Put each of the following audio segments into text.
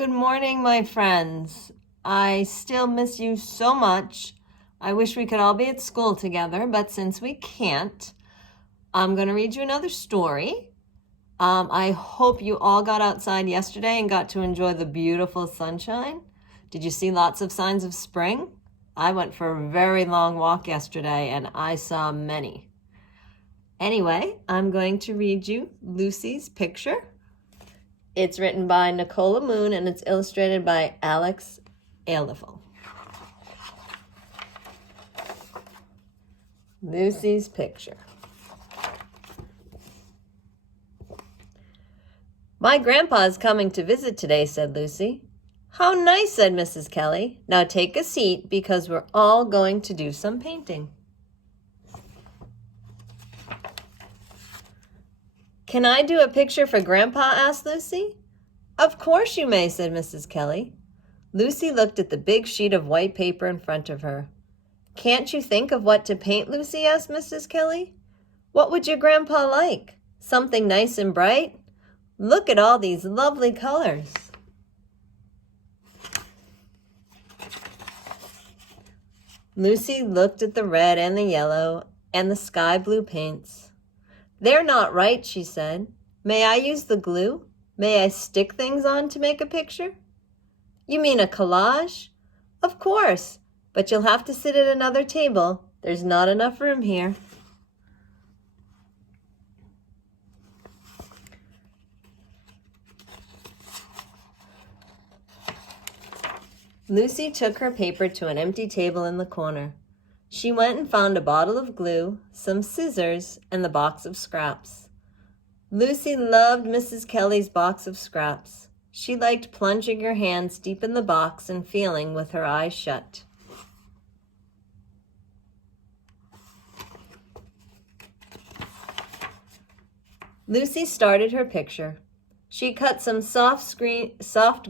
Good morning, my friends. I still miss you so much. I wish we could all be at school together, but since we can't, I'm going to read you another story. I hope you all got outside yesterday and got to enjoy the beautiful sunshine. Did you see lots of signs of spring? I went for a very long walk yesterday and I saw many. Anyway, I'm going to read you Lucy's picture. It's written by Nicola Moon and it's illustrated by Alex Alifel. Lucy's picture. My grandpa's coming to visit today, said Lucy. How nice, said Mrs. Kelly. Now take a seat because we're all going to do some painting. Can I do a picture for Grandpa? Asked Lucy. Of course you may, said Mrs. Kelly. Lucy looked at the big sheet of white paper in front of her. Can't you think of what to paint, Lucy? Asked Mrs. Kelly. What would your grandpa like? Something nice and bright? Look at all these lovely colors. Lucy looked at the red and the yellow and the sky blue paints. They're not right, she said. May I use the glue? May I stick things on to make a picture? You mean a collage? Of course, but you'll have to sit at another table. There's not enough room here. Lucy took her paper to an empty table in the corner. She went and found a bottle of glue, some scissors, and the box of scraps. Lucy loved Mrs. Kelly's box of scraps. She liked plunging her hands deep in the box and feeling with her eyes shut. Lucy started her picture. She cut some soft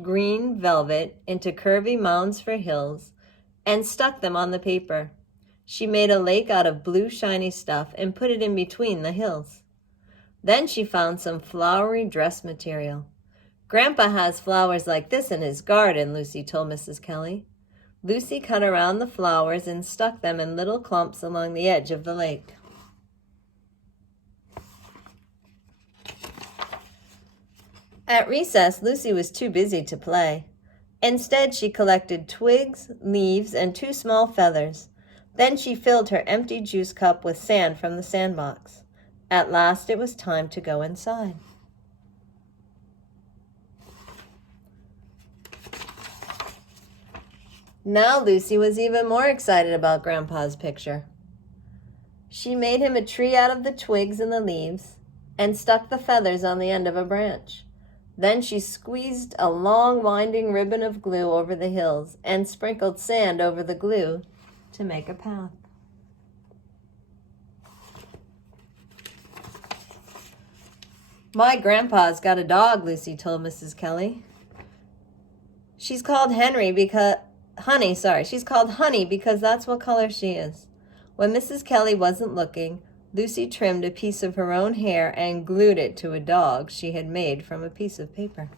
green velvet into curvy mounds for hills and stuck them on the paper. She made a lake out of blue shiny stuff and put it in between the hills. Then she found some flowery dress material. Grandpa has flowers like this in his garden, Lucy told Mrs. Kelly. Lucy cut around the flowers and stuck them in little clumps along the edge of the lake. At recess, Lucy was too busy to play. Instead, she collected twigs, leaves, and 2 small feathers. Then she filled her empty juice cup with sand from the sandbox. At last, it was time to go inside. Now Lucy was even more excited about Grandpa's picture. She made him a tree out of the twigs and the leaves and stuck the feathers on the end of a branch. Then she squeezed a long winding ribbon of glue over the hills and sprinkled sand over the glue to make a path. My grandpa's got a dog, Lucy told Mrs. Kelly. She's called Honey because that's what color she is. When Mrs. Kelly wasn't looking, Lucy trimmed a piece of her own hair and glued it to a dog she had made from a piece of paper.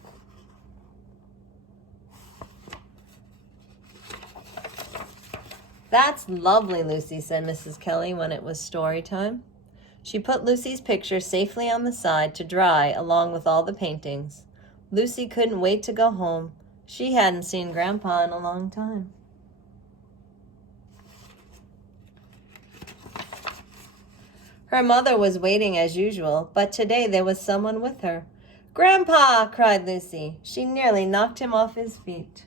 That's lovely, Lucy, said Mrs. Kelly when it was story time. She put Lucy's picture safely on the side to dry along with all the paintings. Lucy couldn't wait to go home. She hadn't seen Grandpa in a long time. Her mother was waiting as usual, but today there was someone with her. Grandpa, cried Lucy. She nearly knocked him off his feet.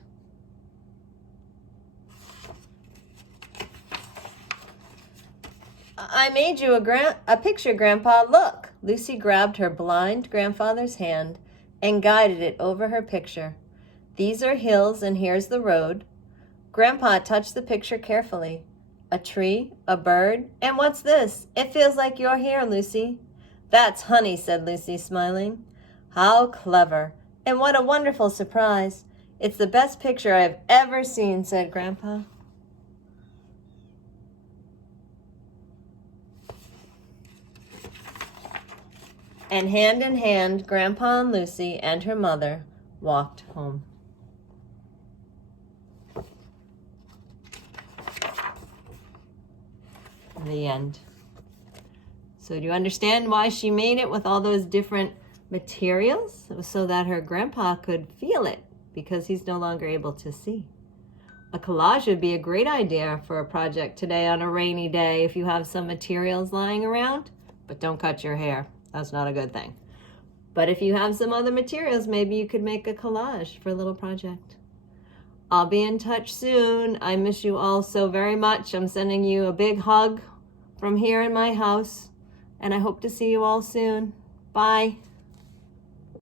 I made you a picture, Grandpa. Look. Lucy grabbed her blind grandfather's hand and guided it over her picture. These are hills and here's the road. Grandpa touched the picture carefully. A tree, a bird, and what's this? It feels like you're here, Lucy. That's Honey, said Lucy, smiling. How clever, and what a wonderful surprise. It's the best picture I've ever seen, said Grandpa. And hand in hand, Grandpa and Lucy and her mother walked home. The end. So do you understand why she made it with all those different materials? It was so that her grandpa could feel it because he's no longer able to see. A collage would be a great idea for a project today on a rainy day if you have some materials lying around, but don't cut your hair. That's not a good thing. But if you have some other materials, maybe you could make a collage for a little project. I'll be in touch soon. I miss you all so very much. I'm sending you a big hug from here in my house, and I hope to see you all soon. Bye.